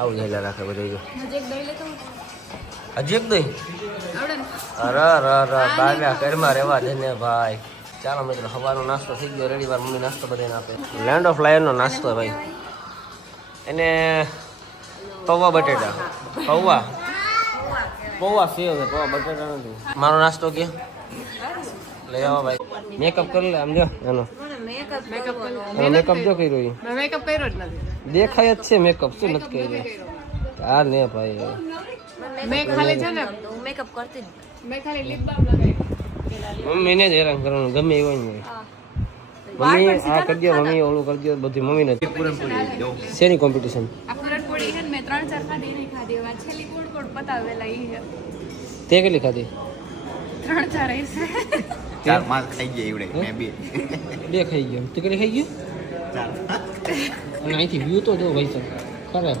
આવું જઈલા રાખે બધું જો હજી એક દહીં લેતો હજી એક દહીં આવડે ને અરે બાગ્યા ઘરમાં રહેવા દે ને ભાઈ. ચાલો મિત્રો, સવારનો નાસ્તો થઈ ગયો રેડી. વાર મમ્મી નાસ્તો બધાને આપે. લેન્ડ ઓફ લાયનનો નાસ્તો ભાઈ. એને પૌવા બટેટા પૌવા સેવ છે, પૌવા બટેટા નથી. મારો નાસ્તો કે લઈ આવો ભાઈ. મેકઅપ કરી લે આમ જો એનો મેકઅપ જો કર્યો મેકઅપ કર્યો જ નથી. દેખાય જ છે મેકઅપ, શું નથી કર્યો આ ને ભાઈ. મેં ખાલી છે ને મેકઅપ કરતી જ મેં ખાલી લિપ બામ લગાવી. મમ્મીને જ હેરાન કરવાનું ગમે એવું નહીં. મમ્મી આ કરજો, મમ્મી ઓલું કરજો, બધી મમ્મી ને. શેની કોમ્પિટિશન? આ પૂરણપોળી છે ને મેં 3-4 ખાધી નહીં ખાધી. હવે છેલ્લી કોડ પતાવેલા ઈ છે. તે કેટલી ખાધી? 3-4 હશે. 4-5 ખાઈ ગયા એવડે મેં બે ખાઈ ગયો. તું કેટલી ખાઈ ગયો? 4 અને અહીંથી વ્યૂ તો જો ભાઈ સાહેબ ખરાબ.